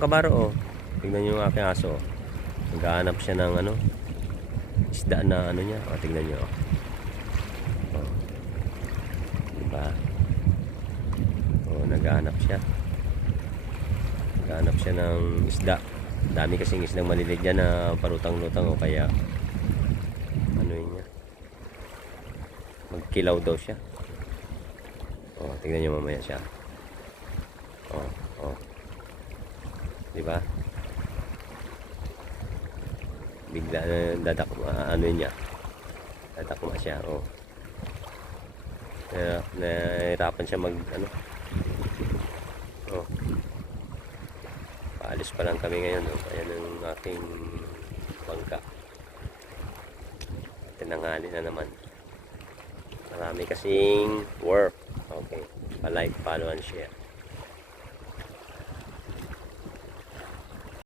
Kabaro, oh. Tingnan nyo yung aking aso. Oh. Naghahanap siya ng ano, isda na ano niya. O, tingnan nyo. Oh. Diba? Oh, naghahanap siya. Naghahanap siya ng isda. Dami kasing isdang malilit dyan na parutang-lutang. O, kaya ano yun niya. Magkilaw daw siya. Oh, tingnan nyo mamaya siya. Oh, oh. Diba? Bigla na dadakma, ano niya. Dadakma siya, oh. Nahirapan siya mag, ano. Oh. Paalis pa lang kami ngayon, oh. Ayan ang aking bangka. Tinanghali na naman. Marami kasing work. Okay. Pa-like, follow, and share.